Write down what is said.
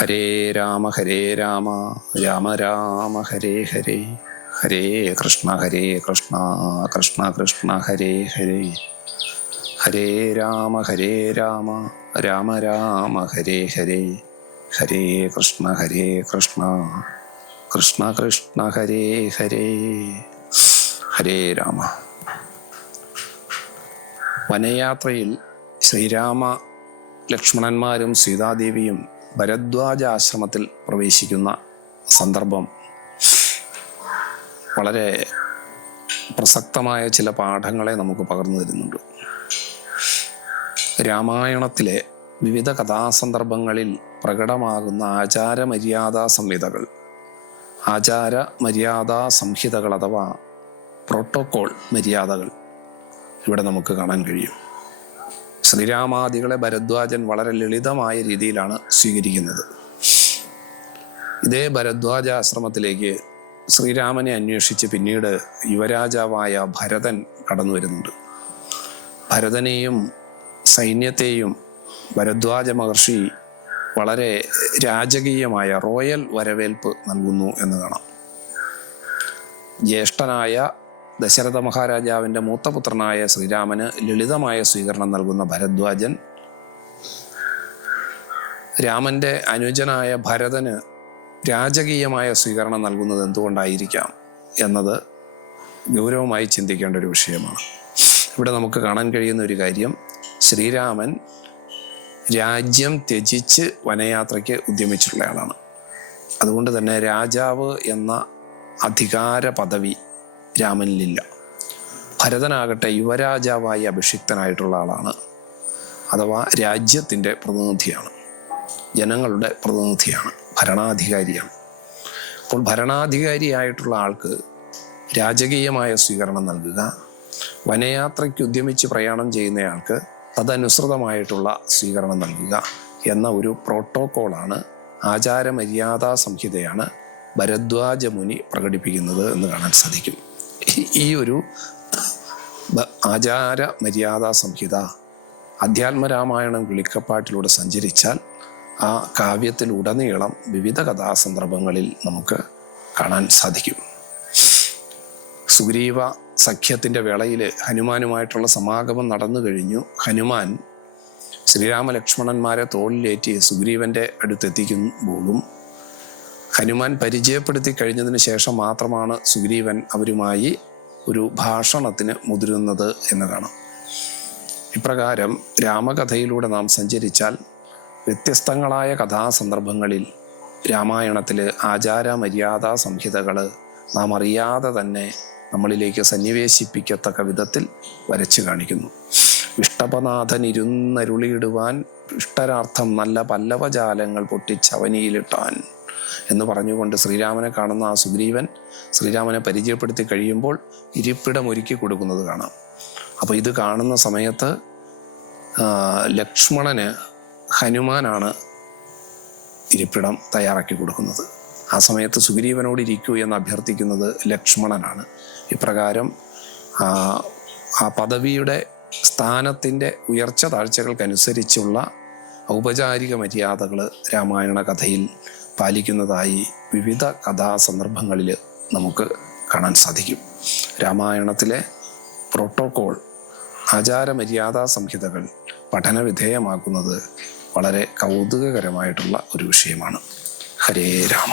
ഹരേ രാമ ഹരേ രാമ രാമ രാമ ഹരേ ഹരേ. ഹരേ കൃഷ്ണ ഹരേ കൃഷ്ണ കൃഷ്ണ കൃഷ്ണ ഹരേ ഹരേ. ഹരേ രാമ ഹരേ രാമ രാമ രാമ ഹരേ ഹരേ. ഹരേ കൃഷ്ണ ഹരേ കൃഷ്ണ കൃഷ്ണ കൃഷ്ണ ഹരേ ഹരേ. ഹരേ രാമ. വനയാത്രയിൽ ശ്രീരാമ ലക്ഷ്മണന്മാരും സീതാദേവിയും ഭരദ്വാജ ആശ്രമത്തിൽ പ്രവേശിക്കുന്ന സന്ദർഭം വളരെ പ്രസക്തമായ ചില പാഠങ്ങളെ നമുക്ക് പകർന്നു തരുന്നുണ്ട്. രാമായണത്തിലെ വിവിധ കഥാസന്ദർഭങ്ങളിൽ പ്രകടമാകുന്ന ആചാരമര്യാദാ സംഹിതകൾ ആചാര മര്യാദാ സംഹിതകൾ അഥവാ പ്രോട്ടോകോൾ മര്യാദകൾ ഇവിടെ നമുക്ക് കാണാൻ കഴിയും. ശ്രീരാമാദികളെ ഭരദ്വാജൻ വളരെ ലളിതമായ രീതിയിലാണ് സ്വീകരിക്കുന്നത്. ഇതേ ഭരദ്വാജ ആശ്രമത്തിലേക്ക് ശ്രീരാമനെ അന്വേഷിച്ച് പിന്നീട് യുവരാജാവായ ഭരതൻ കടന്നു വരുന്നുണ്ട്. ഭരതനെയും സൈന്യത്തെയും ഭരദ്വാജ മഹർഷി വളരെ രാജകീയമായ റോയൽ വരവേൽപ്പ് നൽകുന്നു എന്ന് കാണാം. ജ്യേഷ്ഠനായ ദശരഥ മഹാരാജാവിന്റെ മൂത്തപുത്രനായ ശ്രീരാമന് ലളിതമായ സ്വീകരണം നൽകുന്ന ഭരദ്വാജൻ രാമന്റെ അനുജനായ ഭരതന് രാജകീയമായ സ്വീകരണം നൽകുന്നത് എന്തുകൊണ്ടായിരിക്കാം എന്നത് ഗൗരവമായി ചിന്തിക്കേണ്ട ഒരു വിഷയമാണ്. ഇവിടെ നമുക്ക് കാണാൻ കഴിയുന്ന ഒരു കാര്യം ശ്രീരാമൻ രാജ്യം ത്യജിച്ച് വനയാത്രയ്ക്ക് ഉദ്യമിച്ചിട്ടുള്ള ആളാണ് അതുകൊണ്ട് തന്നെ രാജാവ് എന്ന അധികാര പദവി രാമനിലില്ല ഭരതനാകട്ടെ യുവരാജാവായി അഭിഷിക്തനായിട്ടുള്ള ആളാണ്. അഥവാ രാജ്യത്തിന്റെ പ്രതിനിധിയാണ്. ജനങ്ങളുടെ പ്രതിനിധിയാണ്. ഭരണാധികാരിയാണ്. അപ്പോൾ ഭരണാധികാരിയായിട്ടുള്ള ആൾക്ക് രാജകീയമായ സ്വീകരണം നൽകുക വനയാത്രയ്ക്ക് ഉദ്യമിച്ച് പ്രയാണം ചെയ്യുന്നയാൾക്ക് തദനുസൃതമായിട്ടുള്ള സ്വീകരണം നൽകുക എന്ന ഒരു പ്രോട്ടോക്കോളാണ് ആചാരമര്യാദാ സംഹിതയാണ് ഭരദ്വാജ മുനി പ്രകടിപ്പിക്കുന്നത് എന്ന് കാണാൻ സാധിക്കും. ഈ- ഒരു ആചാര മര്യാദാ സംഹിത അധ്യാത്മരാമായണം കിളിക്കപ്പാട്ടിലൂടെ സഞ്ചരിച്ചാൽ ആ കാവ്യത്തിലുടനീളം വിവിധ കഥാസന്ദർഭങ്ങളിൽ നമുക്ക് കാണാൻ സാധിക്കും. സുഗ്രീവ സഖ്യത്തിന്റെ വേളയിൽ ഹനുമാനുമായിട്ടുള്ള സമാഗമം നടന്നു കഴിഞ്ഞു. ഹനുമാൻ ശ്രീരാമലക്ഷ്മണന്മാരെ തോളിലേറ്റി സുഗ്രീവന്റെ അടുത്തെത്തിക്കുമ്പോഴും ഹനുമാൻ പരിചയപ്പെടുത്തി കഴിഞ്ഞതിന് ശേഷം മാത്രമാണ് സുഗ്രീവൻ അവരുമായി ഒരു ഭാഷണത്തിന് മുതിരുന്നത് എന്ന് കാണാം ഇപ്രകാരം രാമകഥയിലൂടെ നാം സഞ്ചരിച്ചാൽ വ്യത്യസ്തങ്ങളായ കഥാസന്ദർഭങ്ങളിൽ രാമായണത്തിൽ ആചാര മര്യാദാ സംഹിതകൾ നാം അറിയാതെ തന്നെ നമ്മളിലേക്ക് സന്നിവേശിപ്പിക്കത്തക്ക വിധത്തിൽ വരച്ചു കാണിക്കുന്നു. ഇഷ്ടപനാഥൻ ഇരുന്നരുളിയിടുവാൻ ഇഷ്ടരാർത്ഥം നല്ല പല്ലവജാലങ്ങൾ പൊട്ടിച്ചവനിയിലിട്ടാൻ എന്ന് പറഞ്ഞുകൊണ്ട് ശ്രീരാമനെ കാണുന്ന ആ സുഗ്രീവൻ ശ്രീരാമനെ പരിചയപ്പെടുത്തി കഴിയുമ്പോൾ ഇരിപ്പിടം ഒരുക്കി കൊടുക്കുന്നത് കാണാം. അപ്പോൾ ഇത് കാണുന്ന സമയത്ത് ലക്ഷ്മണന് ഹനുമാനാണ് ഇരിപ്പിടം തയ്യാറാക്കി കൊടുക്കുന്നത്. ആ സമയത്ത് സുഗ്രീവനോട് ഇരിക്കൂ എന്ന് അഭ്യർത്ഥിക്കുന്നത് ലക്ഷ്മണനാണ്. ഇപ്രകാരം ആ പദവിയുടെ സ്ഥാനത്തിന്റെ ഉയർച്ച താഴ്ചകൾക്കനുസരിച്ചുള്ള ഔപചാരിക മര്യാദകൾ രാമായണ കഥയിൽ പാലിക്കുന്നതായി വിവിധ കഥാസന്ദർഭങ്ങളിൽ നമുക്ക് കാണാൻ സാധിക്കും. രാമായണത്തിലെ പ്രോട്ടോകോൾ ആചാരമര്യാദാ സംഹിതകൾ പഠനവിധേയമാക്കുന്നത് വളരെ കൗതുകകരമായിട്ടുള്ള ഒരു വിഷയമാണ്. ഹരേ രാമ.